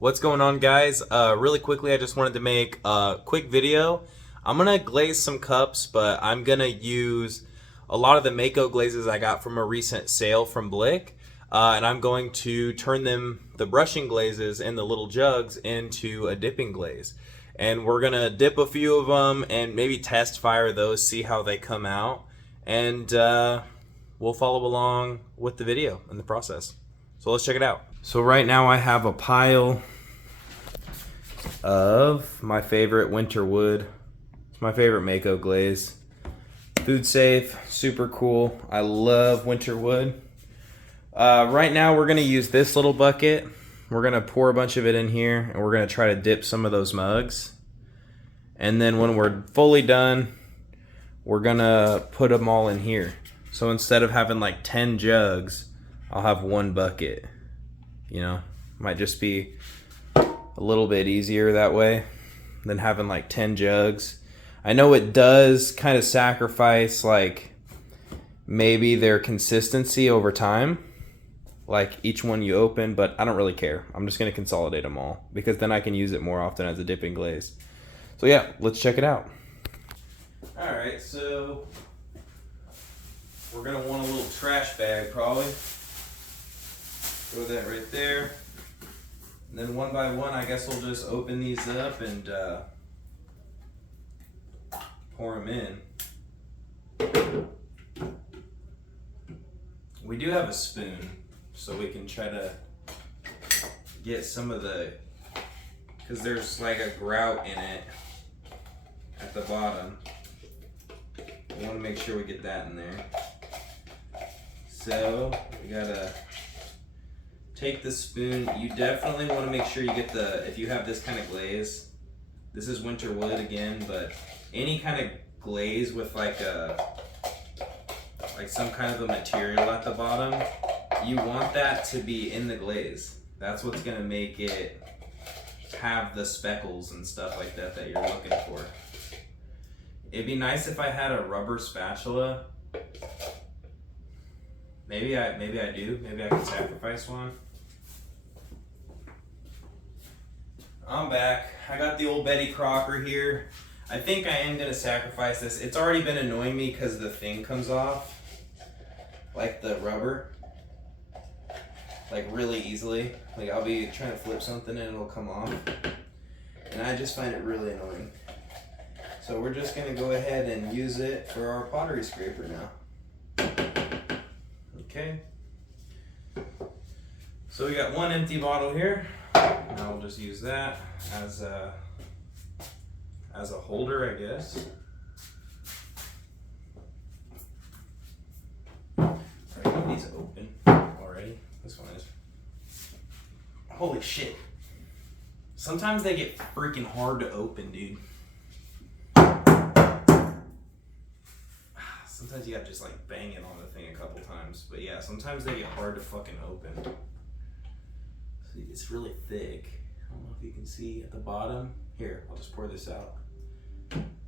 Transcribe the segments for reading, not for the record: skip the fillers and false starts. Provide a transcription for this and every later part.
What's going on, guys? Really quickly, I just wanted to make a quick video. I'm gonna glaze some cups, but I'm gonna use a lot of the Mako glazes I got from a recent sale from Blick, and I'm going to turn the brushing glazes in the little jugs into a dipping glaze. And we're gonna dip a few of them and maybe test fire those, see how they come out, and we'll follow along with the video and the process. So let's check it out. So right now I have a pile of my favorite winter wood. It's my favorite Mako glaze. Food safe, super cool. I love winter wood. Right now we're gonna use this little bucket. We're gonna pour a bunch of it in here and we're gonna try to dip some of those mugs. And then when we're fully done, we're gonna put them all in here. So instead of having like 10 jugs, I'll have one bucket. You know, might just be a little bit easier that way than having like 10 jugs. I know it does kind of sacrifice like maybe their consistency over time, like each one you open, but I don't really care. I'm just gonna consolidate them all because then I can use it more often as a dipping glaze. So yeah, let's check it out. All right, so we're gonna want a little trash bag probably. Throw that right there. And then one by one, I guess we'll just open these up and pour them in. We do have a spoon, so we can try to get some of the, because there's like a grout in it at the bottom. We want to make sure we get that in there. So we gotta take the spoon. You definitely want to make sure you get the, if you have this kind of glaze, this is winter wood again, but any kind of glaze with like some kind of a material at the bottom, you want that to be in the glaze. That's what's gonna make it have the speckles and stuff like that that you're looking for. It'd be nice if I had a rubber spatula. Maybe I do. Maybe I can sacrifice one. I'm back. I got the old Betty Crocker here. I think I am gonna sacrifice this. It's already been annoying me because the thing comes off, like the rubber, like really easily. Like I'll be trying to flip something and it'll come off. And I just find it really annoying. So we're just gonna go ahead and use it for our pottery scraper now. Okay. So we got one empty bottle here. Now we'll just use that as a holder, I guess. Alright, these open already. This one is. Holy shit. Sometimes they get freaking hard to open, dude. Sometimes you have to just like bang it on the thing a couple times. But yeah, sometimes they get hard to fucking open. See, it's really thick. I don't know if you can see at the bottom. Here, I'll just pour this out.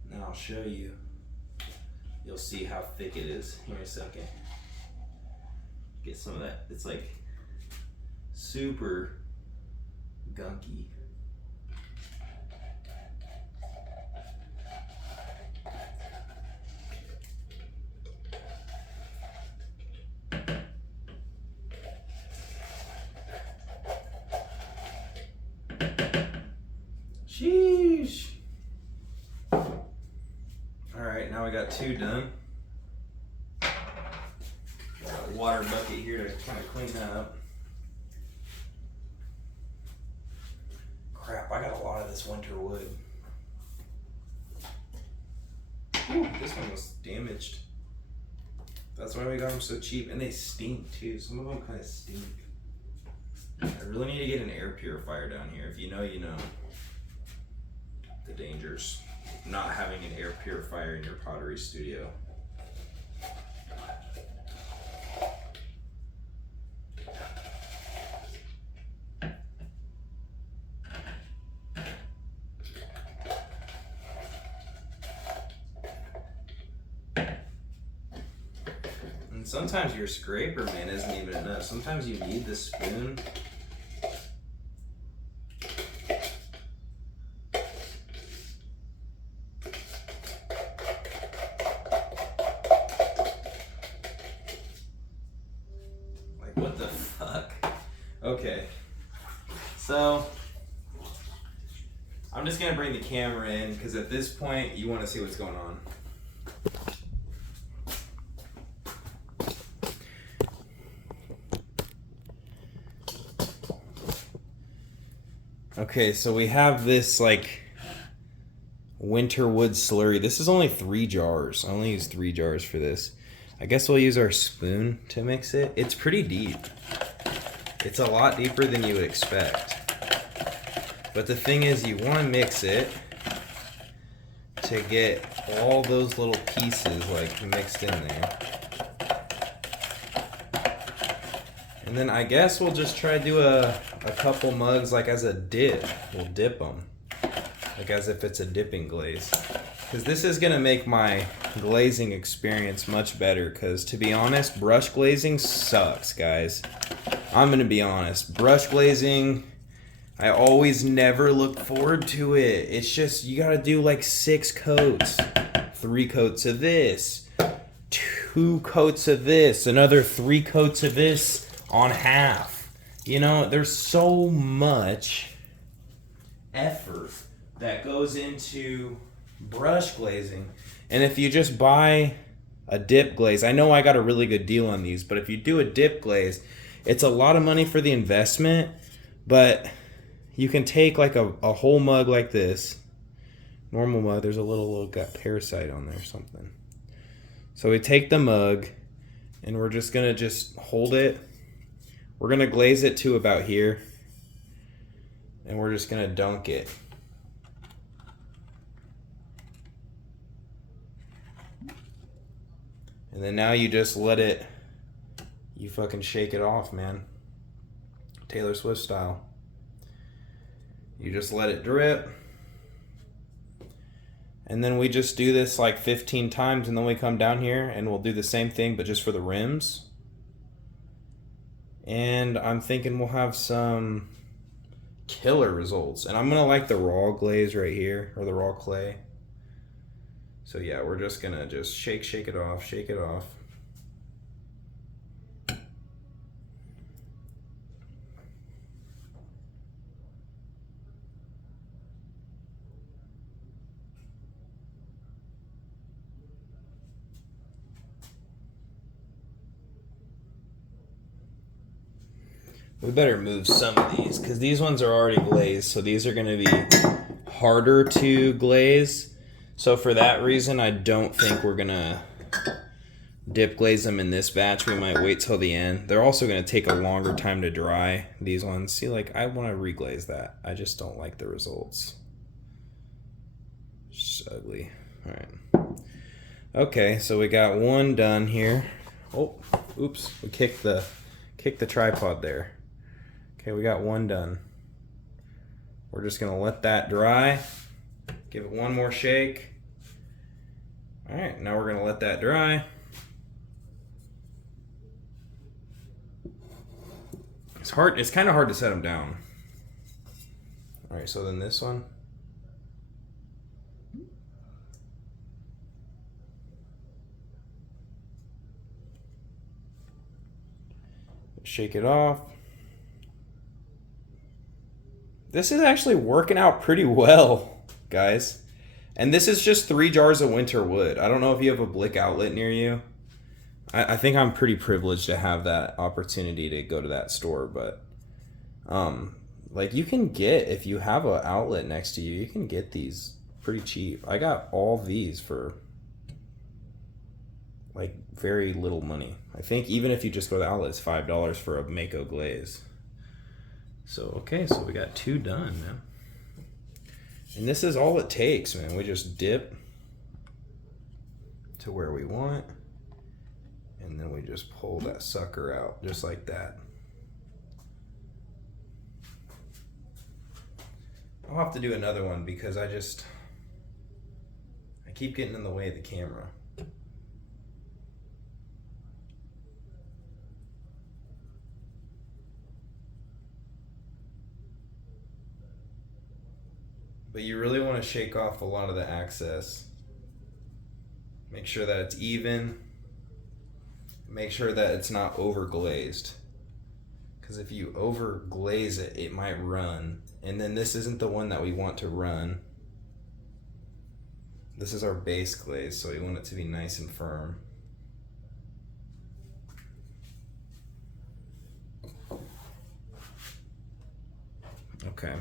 Now I'll show you. You'll see how thick it is here in a second. Get some of that. It's like super gunky. Sheesh. Alright, now we got two done. Got a water bucket here to kind of clean that up. Crap, I got a lot of this winter wood. Ooh, this one was damaged. That's why we got them so cheap. And they stink too. Some of them kind of stink. I really need to get an air purifier down here. If you know, you know. The dangers of not having an air purifier in your pottery studio. And sometimes your scraper, man, isn't even enough. Sometimes you need the spoon So I'm just gonna bring the camera in because at this point you want to see what's going on. Okay, so we have this like winter wood slurry. This is only 3 jars. I only use 3 jars for this. I guess we'll use our spoon to mix it. It's pretty deep. It's a lot deeper than you would expect. But the thing is, you want to mix it to get all those little pieces like mixed in there. And then I guess we'll just try to do a couple mugs like as a dip. We'll dip them. Like as if it's a dipping glaze. Because this is going to make my glazing experience much better. Because to be honest, brush glazing sucks, guys. I'm going to be honest. Brush glazing, I always never look forward to it. It's just, you got to do like 6 coats. 3 coats of this. 2 coats of this. Another 3 coats of this on half. You know, there's so much effort that goes into brush glazing. And if you just buy a dip glaze, I know I got a really good deal on these, but if you do a dip glaze, it's a lot of money for the investment, but you can take like a whole mug like this, normal mug, there's a little got parasite on there or something. So we take the mug and we're just gonna hold it. We're gonna glaze it to about here and we're just gonna dunk it. And then now you just let it, you fucking shake it off, man. Taylor Swift style. You just let it drip. And then we just do this like 15 times and then we come down here and we'll do the same thing but just for the rims. And I'm thinking we'll have some killer results. And I'm gonna like the raw glaze right here, or the raw clay. So yeah, we're just gonna shake it off, shake it off. We better move some of these because these ones are already glazed, so these are gonna be harder to glaze. So for that reason, I don't think we're gonna dip glaze them in this batch. We might wait till the end. They're also gonna take a longer time to dry, these ones. See, like, I wanna reglaze that. I just don't like the results. It's ugly. All right. Okay, so we got one done here. Oh, oops, we kicked the tripod there. Okay, we got one done. We're just gonna let that dry. Give it one more shake. All right, now we're gonna let that dry. It's kind of hard to set them down. All right, so then this one. Shake it off. This is actually working out pretty well, guys. And this is just 3 jars of winter wood. I don't know if you have a Blick outlet near you. I think I'm pretty privileged to have that opportunity to go to that store, but like you can get, if you have an outlet next to you, you can get these pretty cheap. I got all these for like very little money. I think even if you just go to the outlet, it's $5 for a Mako glaze. So, okay, so we got 2 done, man. And this is all it takes, man. We just dip to where we want, and then we just pull that sucker out, just like that. I'll have to do another one because I keep getting in the way of the camera. But you really want to shake off a lot of the excess. Make sure that it's even. Make sure that it's not over glazed. because if you over glaze it, it might run. And then this isn't the one that we want to run. This is our base glaze, so we want it to be nice and firm. Okay.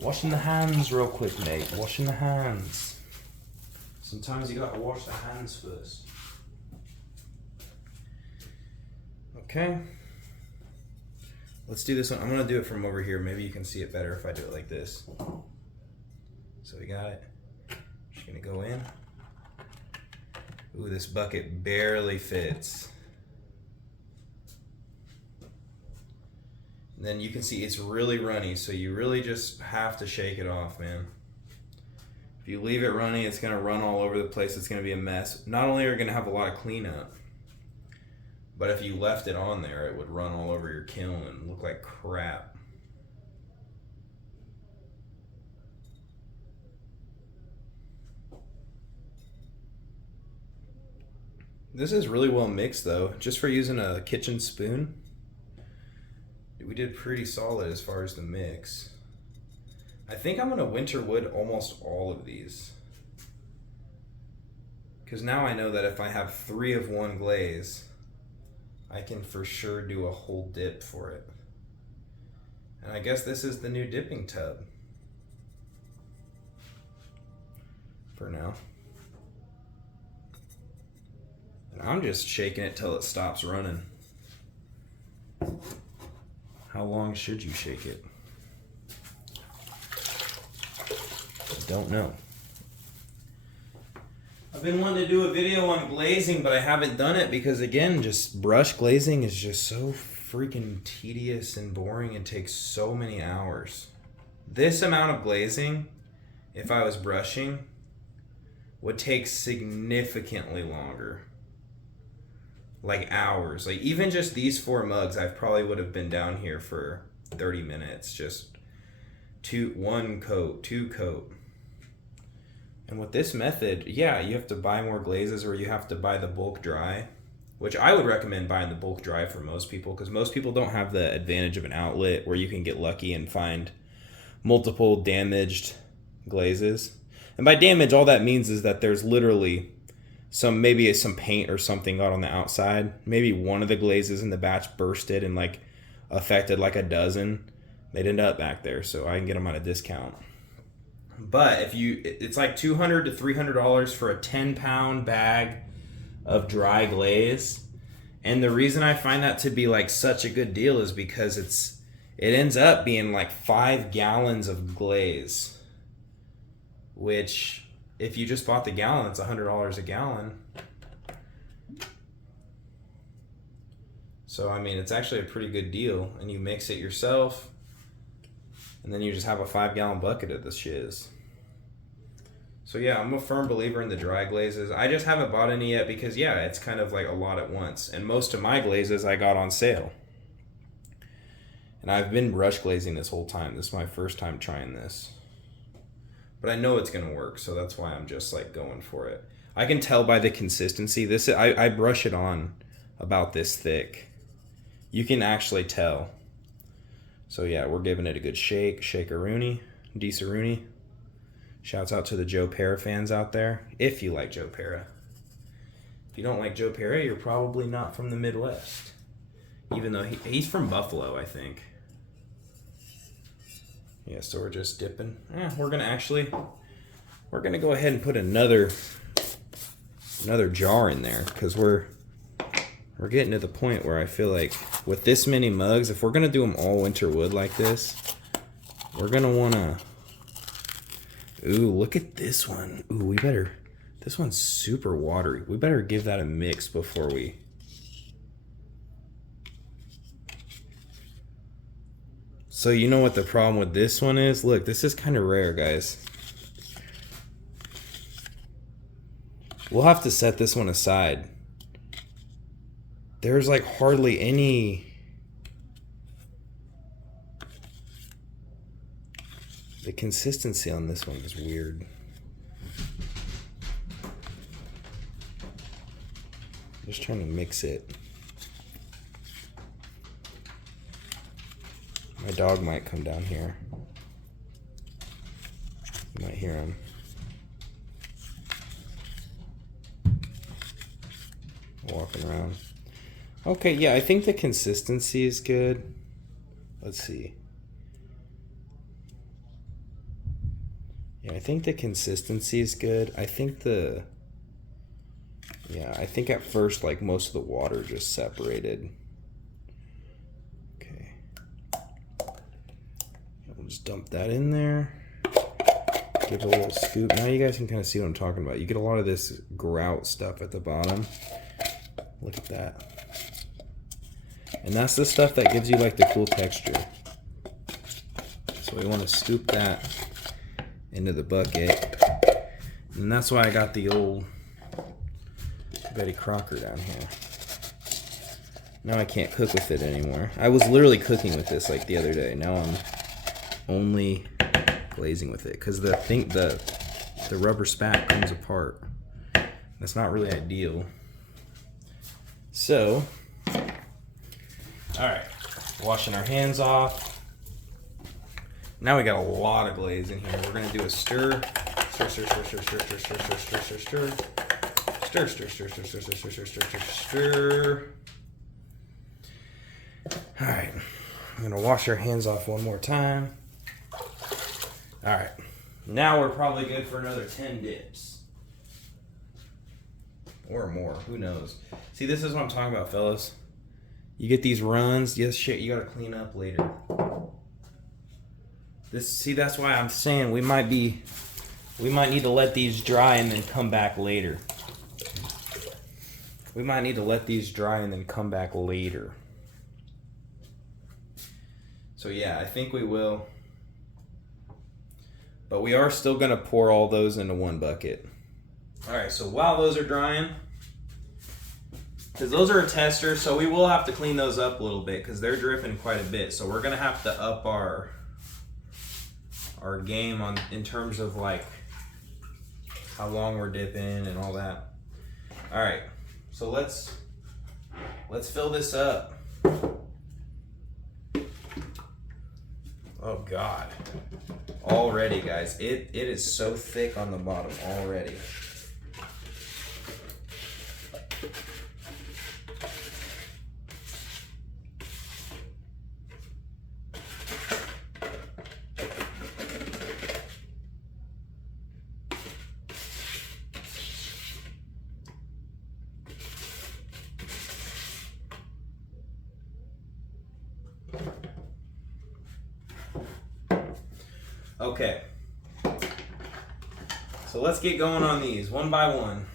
Washing the hands real quick, Nate. Washing the hands. Sometimes you gotta wash the hands first. Okay. Let's do this one. I'm gonna do it from over here. Maybe you can see it better if I do it like this. So we got it. Just gonna go in. Ooh, this bucket barely fits. And then you can see it's really runny, so you really just have to shake it off, man. If you leave it runny, it's gonna run all over the place. It's gonna be a mess. Not only are you gonna have a lot of cleanup, but if you left it on there, it would run all over your kiln and look like crap. This is really well mixed though, just for using a kitchen spoon. We did pretty solid as far as the mix. I think I'm gonna winter wood almost all of these. Because now I know that if I have 3 of one glaze, I can for sure do a whole dip for it. And I guess this is the new dipping tub. For now. And I'm just shaking it till it stops running. How long should you shake it? Don't know. I've been wanting to do a video on glazing, but I haven't done it because, again, just brush glazing is just so freaking tedious and boring and takes so many hours. This amount of glazing, if I was brushing, would take significantly longer. Like hours. Like even just these 4 mugs, I probably would have been down here for 30 minutes. Just 1 coat, 2 coat. And with this method, yeah, you have to buy more glazes or you have to buy the bulk dry, which I would recommend buying the bulk dry for most people because most people don't have the advantage of an outlet where you can get lucky and find multiple damaged glazes. And by damage, all that means is that there's literally maybe some paint or something got on the outside. Maybe one of the glazes in the batch bursted and like affected like a dozen. They'd end up back there, so I can get them at a discount. But it's like $200 to $300 for a 10-pound bag of dry glaze. And the reason I find that to be like such a good deal is because it ends up being like 5 gallons of glaze, which if you just bought the gallon, it's $100 a gallon. So, I mean, it's actually a pretty good deal. And you mix it yourself, and then you just have a 5-gallon bucket of the shiz. So, yeah, I'm a firm believer in the dry glazes. I just haven't bought any yet because, yeah, it's kind of like a lot at once. And most of my glazes I got on sale. And I've been brush glazing this whole time. This is my first time trying this. But I know it's going to work, so that's why I'm just like going for it. I can tell by the consistency. I brush it on about this thick. You can actually tell. So yeah, we're giving it a good shake. Shake-a-rooney. Dee-sa-rooney. Shouts out to the Joe Pera fans out there. If you like Joe Pera. If you don't like Joe Pera, you're probably not from the Midwest. Even though he's from Buffalo, I think. Yeah, so we're just dipping. We're gonna go ahead and put another jar in there because we're getting to the point where I feel like with this many mugs, if we're gonna do them all winter wood like this, we're gonna wanna. Ooh, look at this one. Ooh, this one's super watery. We better give that a mix before we. So you know what the problem with this one is? Look, this is kind of rare, guys. We'll have to set this one aside. There's like hardly any... The consistency on this one is weird. Just trying to mix it. My dog might come down here. You might hear him. Walking around. Okay, yeah, I think the consistency is good. Let's see. Yeah, I think the consistency is good. I think I think at first, like, most of the water just separated. Okay. We'll just dump that in there. Give it a little scoop. Now you guys can kind of see what I'm talking about. You get a lot of this grout stuff at the bottom. Look at that. And that's the stuff that gives you, like, the cool texture. So we want to scoop that into the bucket. And that's why I got the old Betty Crocker down here. Now I can't cook with it anymore. I was literally cooking with this like the other day. Now I'm only glazing with it because the rubber spat comes apart. That's not really ideal. So, all right, washing our hands off. Now we got a lot of glaze in here. We're gonna do a stir. Stir, stir, stir, stir, stir, stir, stir, stir, stir, stir, stir. Stir, stir, stir, stir, stir, stir, stir, stir, stir, stir. All right, I'm gonna wash our hands off one more time. All right, now we're probably good for another 10 dips. Or more, who knows? See, this is what I'm talking about, fellas. You get these runs, yes, shit, you gotta clean up later. See, that's why I'm saying we might need to let these dry and then come back later. We might need to let these dry and then come back later. So yeah, I think we will. But we are still gonna pour all those into one bucket. All right, so while those are drying, because those are a tester, so we will have to clean those up a little bit because they're dripping quite a bit. So we're gonna have to up our game in terms of like how long we're dipping and all that. All right, so let's fill this up. Oh God, already guys, it is so thick on the bottom already. Okay, so let's get going on these one by one.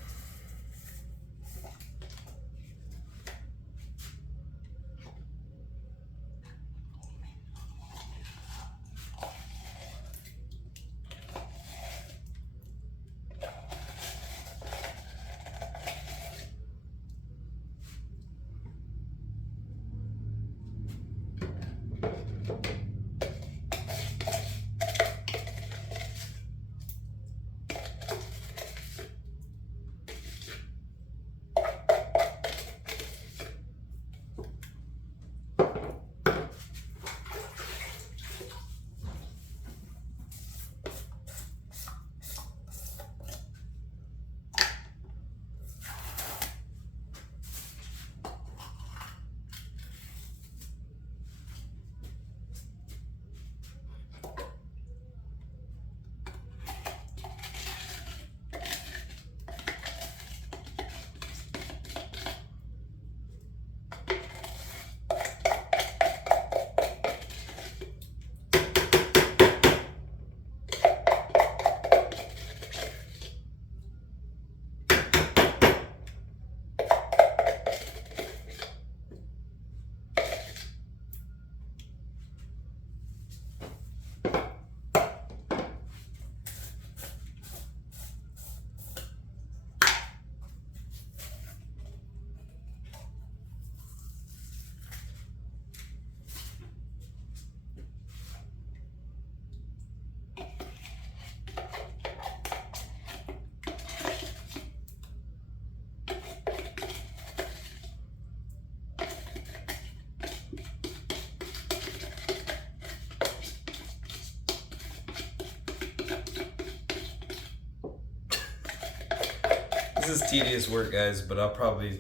This is tedious work, guys, but I'll probably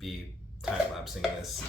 be time-lapsing this.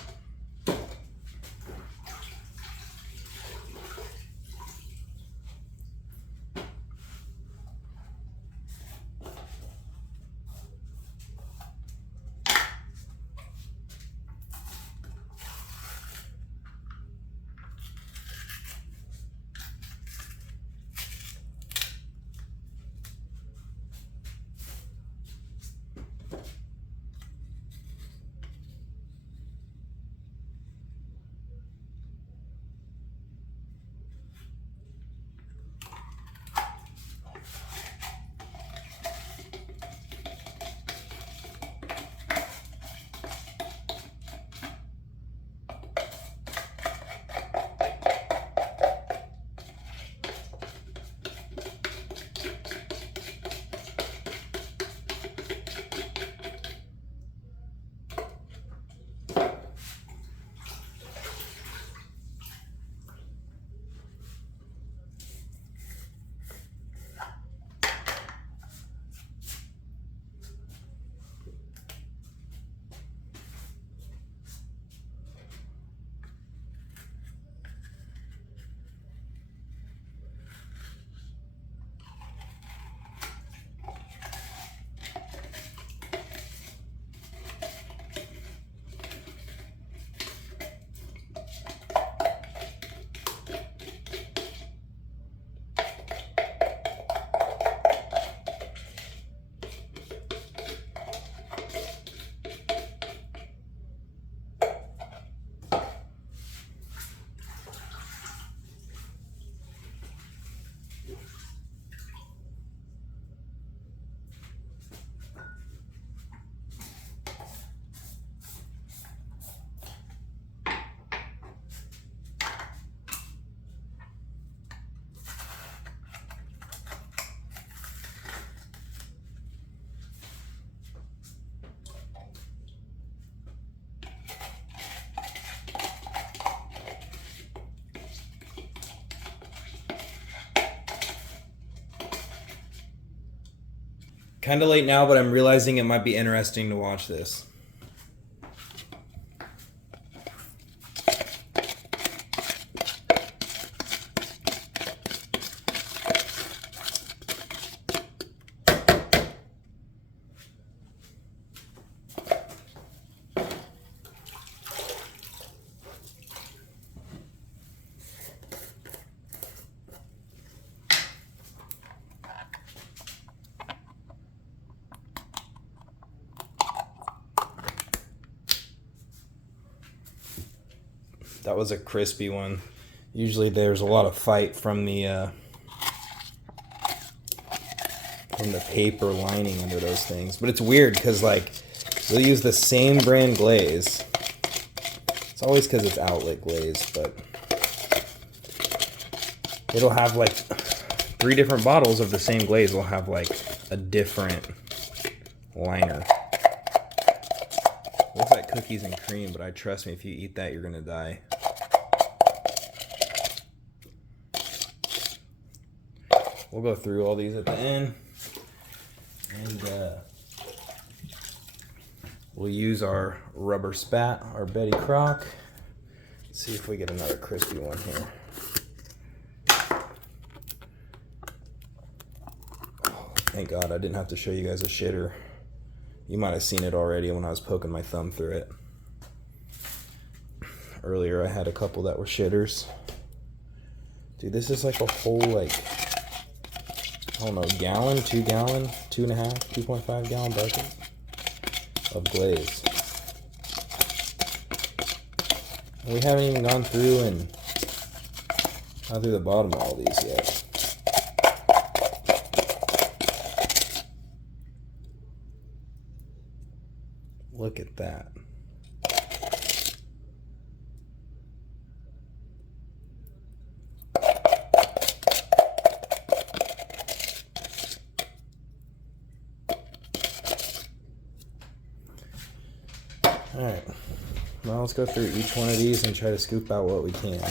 Kind of late now, but I'm realizing it might be interesting to watch this. That was a crispy one. Usually there's a lot of fight from the paper lining under those things. But it's weird because like we'll use the same brand glaze. It's always because it's outlet glaze, but it'll have like 3 different bottles of the same glaze will have like a different liner. Looks like cookies and cream, but trust me, if you eat that, you're gonna die. We'll go through all these at the end, and we'll use our rubber spat, our Betty Crock. Let's see if we get another crispy one here. Oh, thank God I didn't have to show you guys a shitter. You might have seen it already when I was poking my thumb through it. Earlier I had a couple that were shitters. Dude, this is like a whole, like, I don't know, gallon, 2 gallon, 2.5, 2.5 gallon bucket of glaze. And we haven't even gone through and gone through the bottom of all these yet. Look at that. Alright, now let's go through each one of these and try to scoop out what we can.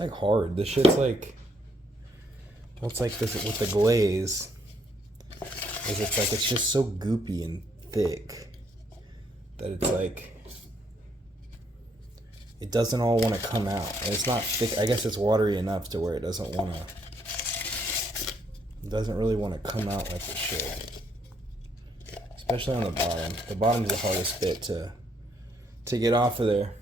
like hard. This shit's like, what's like this with the glaze is it's like it's just so goopy and thick that it's like it doesn't all want to come out. And it's not thick. I guess it's watery enough to where it doesn't really want to come out like it should. Especially on the bottom. The bottom's the hardest bit to get off of there.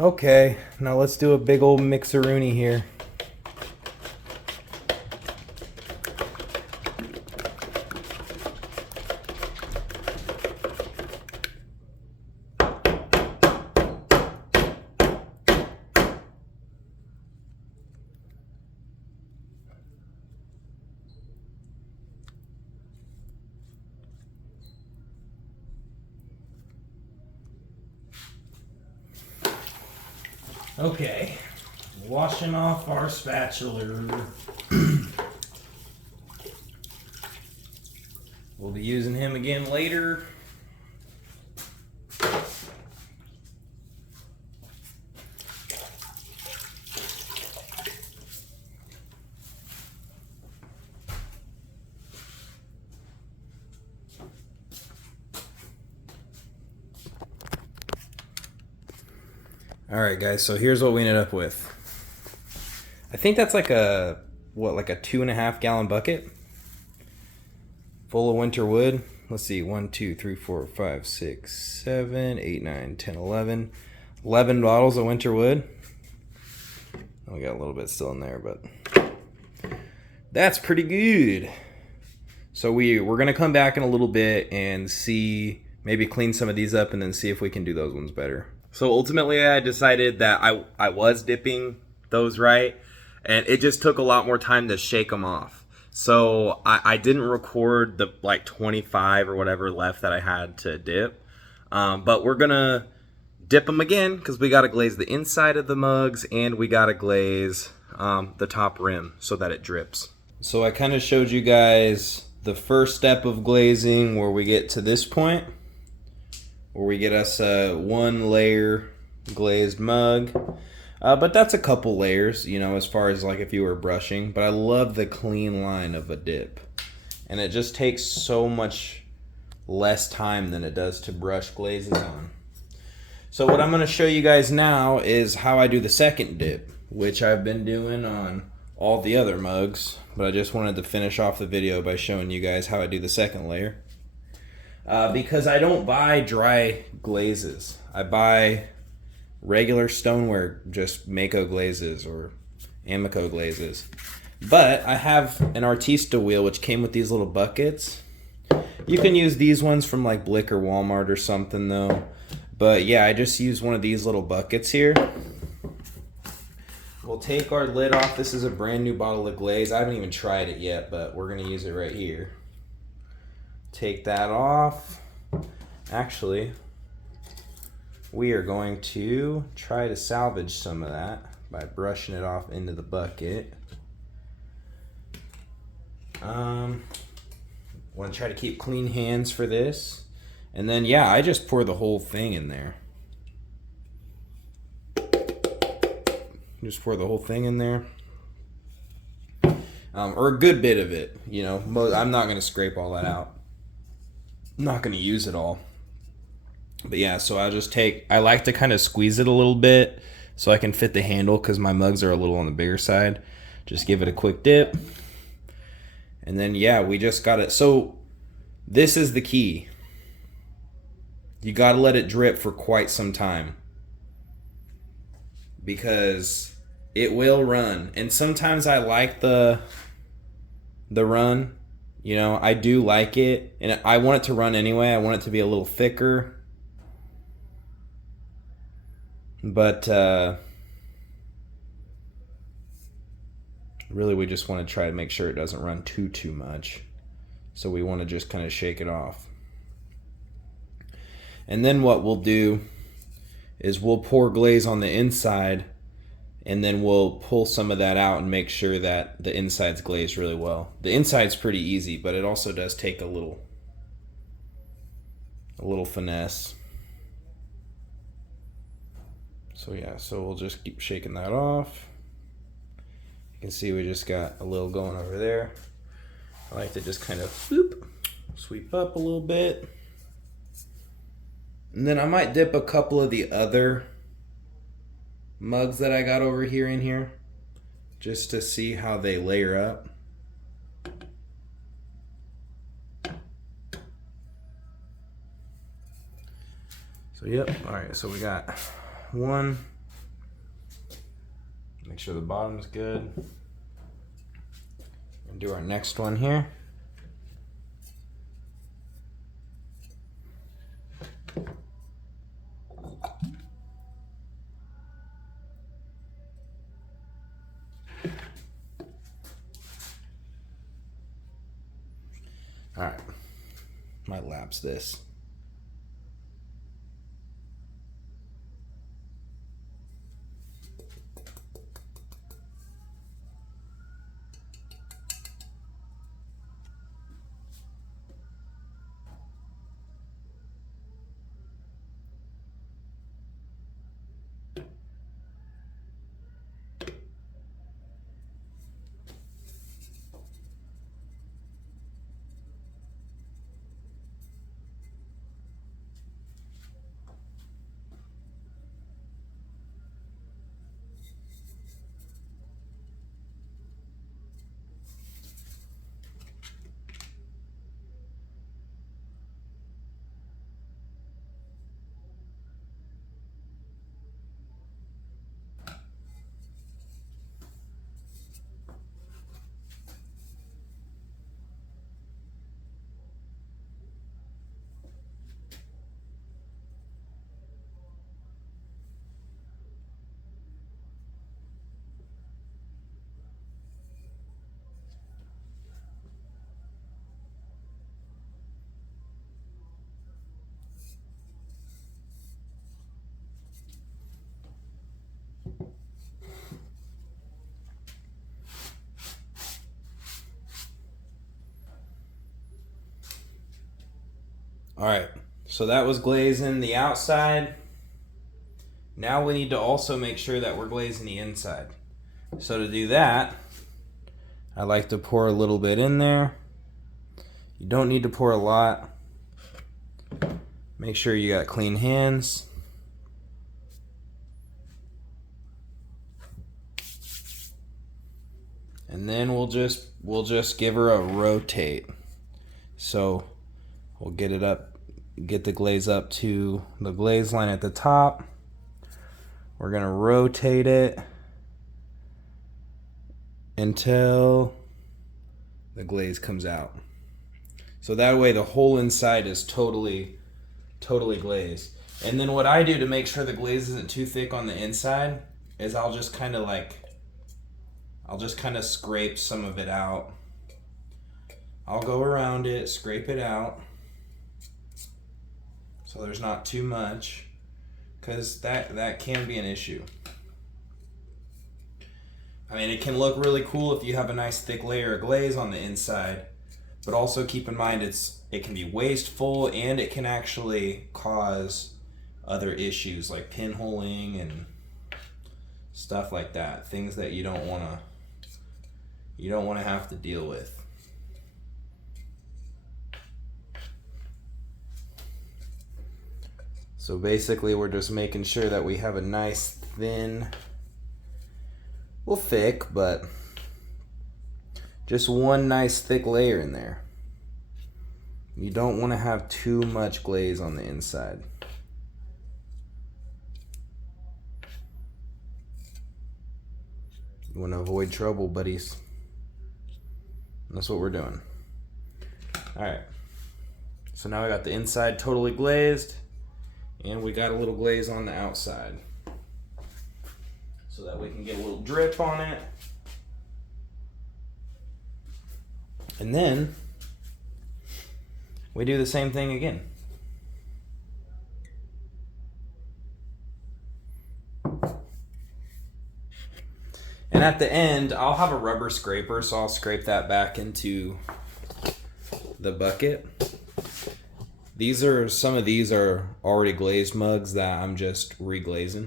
Okay, now let's do a big old mixeroonie here. Okay, washing off our spatula. We'll be using him again later. Alright guys, so here's what we ended up with. I think that's like a 2.5 gallon bucket full of winter wood. Let's see, 1, 2, 3, 4, 5, 6, 7, 8, 9, 10, 11. 11 bottles of winter wood. Oh, we got a little bit still in there, but that's pretty good. So we're gonna come back in a little bit and see, maybe clean some of these up and then see if we can do those ones better. So ultimately I decided that I was dipping those right, and it just took a lot more time to shake them off. So I didn't record the like 25 or whatever left that I had to dip. But we're gonna dip them again because we gotta glaze the inside of the mugs and we gotta glaze the top rim so that it drips. So I kind of showed you guys the first step of glazing where we get to this point, where we get us a 1 layer glazed mug. But that's a couple layers, you know, as far as like if you were brushing. But I love the clean line of a dip. And it just takes so much less time than it does to brush glazes on. So what I'm going to show you guys now is how I do the second dip, which I've been doing on all the other mugs. But I just wanted to finish off the video by showing you guys how I do the second layer. Because I don't buy dry glazes. I buy regular stoneware, just Mako glazes or Amico glazes. But I have an Artista wheel which came with these little buckets. You can use these ones from like Blick or Walmart or something though. But yeah, I just use one of these little buckets here. We'll take our lid off. This is a brand new bottle of glaze. I haven't even tried it yet, but we're gonna use it right here. Take that off. Actually, we are going to try to salvage some of that by brushing it off into the bucket. Want to try to keep clean hands for this. And then, yeah, I just pour the whole thing in there. Just pour the whole thing in there. Or a good bit of it, you know. I'm not going to scrape all that out. I'm not going to use it all. But yeah, so I like to kind of squeeze it a little bit so I can fit the handle because my mugs are a little on the bigger side. Just give it a quick dip. And then, yeah, we just got it. So this is the key. You got to let it drip for quite some time because it will run. And sometimes I like the run. You know, I do like it, and I want it to run anyway. I want it to be a little thicker. But really we just want to try to make sure it doesn't run too much. So we want to just kind of shake it off. And then what we'll do is we'll pour glaze on the inside, and then we'll pull some of that out and make sure that the inside's glazed really well. The inside's pretty easy, but it also does take a little finesse. So yeah, so we'll just keep shaking that off. You can see we just got a little going over there. I like to just kind of sweep up a little bit. And then I might dip a couple of the other mugs that I got over here in here, just to see how they layer up. So yep, all right, so we got one. Make sure the bottom's good. And do our next one here. All right, might lapse this. All right, so that was glazing the outside. Now we need to also make sure that we're glazing the inside. So to do that, I like to pour a little bit in there. You don't need to pour a lot. Make sure you got clean hands. And then we'll just give her a rotate. So we'll get it up, get the glaze up to the glaze line at the top. We're gonna rotate it until the glaze comes out. So that way the whole inside is totally glazed. And then what I do to make sure the glaze isn't too thick on the inside is I'll just kind of scrape some of it out. I'll go around it, scrape it out, so there's not too much, because that can be an issue. I mean, it can look really cool if you have a nice thick layer of glaze on the inside, but also keep in mind it can be wasteful, and it can actually cause other issues like pinholing and stuff like that. Things that you don't want to have to deal with. So basically we're just making sure that we have a nice thin, well, thick, but just one nice thick layer in there. You don't want to have too much glaze on the inside. You want to avoid trouble, buddies. And that's what we're doing. All right. So now we got the inside totally glazed, and we got a little glaze on the outside, so that we can get a little drip on it. And then we do the same thing again. And at the end, I'll have a rubber scraper, so I'll scrape that back into the bucket. Some of these are already glazed mugs that I'm just reglazing.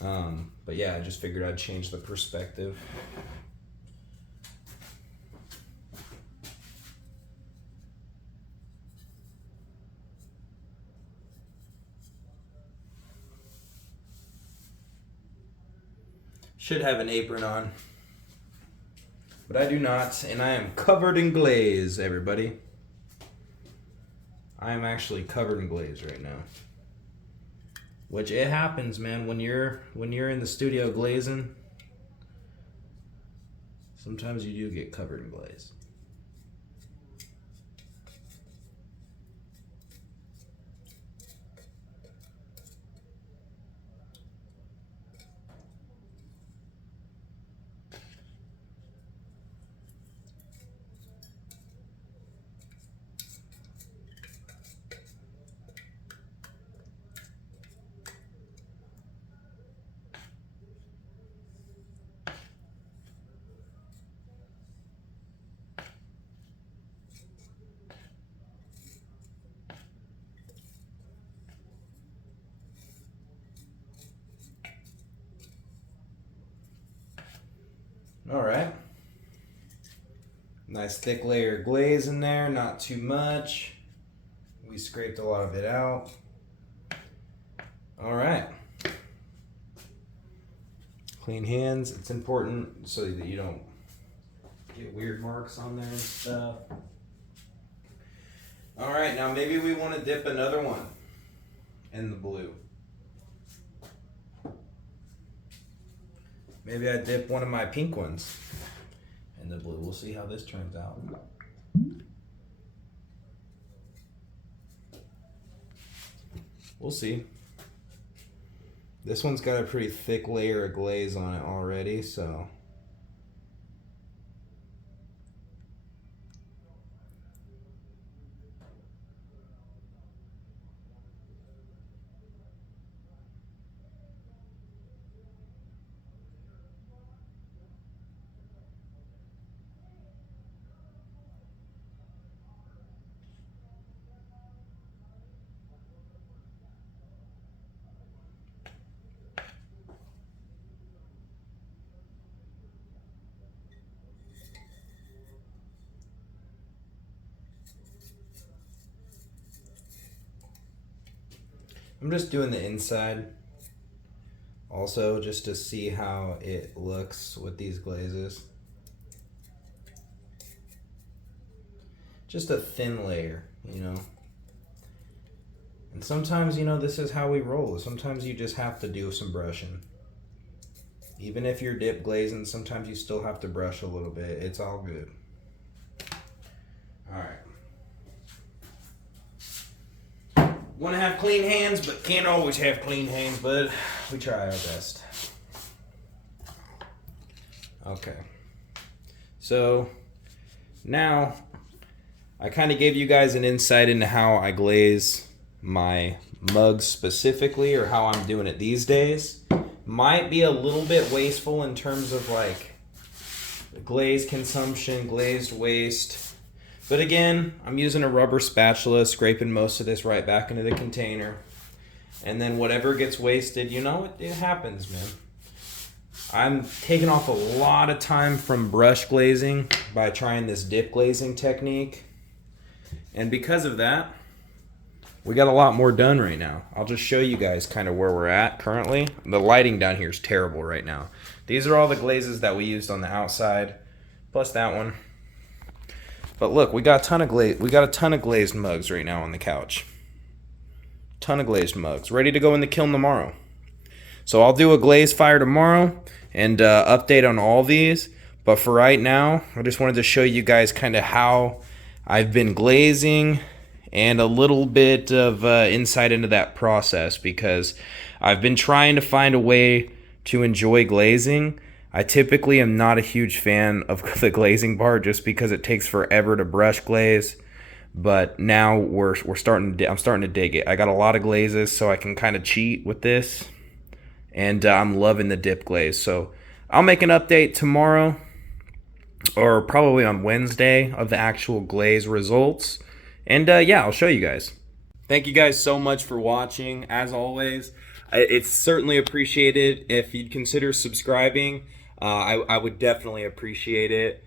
But yeah, I just figured I'd change the perspective. Should have an apron on, but I do not, and I am covered in glaze, everybody. I am actually covered in glaze right now. Which it happens, man, when you're in the studio glazing, sometimes you do get covered in glaze. All right. Nice thick layer of glaze in there, not too much. We scraped a lot of it out. All right. Clean hands, it's important so that you don't get weird marks on there and stuff. All right, now maybe we want to dip another one in the blue. Maybe I dip one of my pink ones in the blue. We'll see how this turns out. We'll see. This one's got a pretty thick layer of glaze on it already, so. I'm just doing the inside also just to see how it looks with these glazes. Just a thin layer, you know. And sometimes, you know, this is how we roll. Sometimes you just have to do some brushing. Even if you're dip glazing, sometimes you still have to brush a little bit. It's all good. All right. Want to have clean hands, but can't always have clean hands, but we try our best. Okay. So now I kind of gave you guys an insight into how I glaze my mugs specifically, or how I'm doing it these days. Might be a little bit wasteful in terms of like glaze consumption, glazed waste. But again, I'm using a rubber spatula, scraping most of this right back into the container. And then whatever gets wasted, you know, it happens, man. I'm taking off a lot of time from brush glazing by trying this dip glazing technique. And because of that, we got a lot more done right now. I'll just show you guys kind of where we're at currently. The lighting down here is terrible right now. These are all the glazes that we used on the outside, plus that one. But look, we got a ton of glazed mugs right now on the couch. Ton of glazed mugs, ready to go in the kiln tomorrow. So I'll do a glaze fire tomorrow and update on all these. But for right now, I just wanted to show you guys kind of how I've been glazing and a little bit of insight into that process, because I've been trying to find a way to enjoy glazing. I typically am not a huge fan of the glazing part just because it takes forever to brush glaze. But now I'm starting to dig it. I got a lot of glazes, so I can kind of cheat with this and I'm loving the dip glaze. So I'll make an update tomorrow, or probably on Wednesday, of the actual glaze results. And yeah, I'll show you guys. Thank you guys so much for watching. As always, it's certainly appreciated if you'd consider subscribing. I would definitely appreciate it.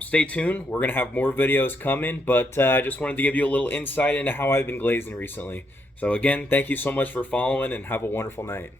Stay tuned. We're going to have more videos coming, but I just wanted to give you a little insight into how I've been glazing recently. So again, thank you so much for following, and have a wonderful night.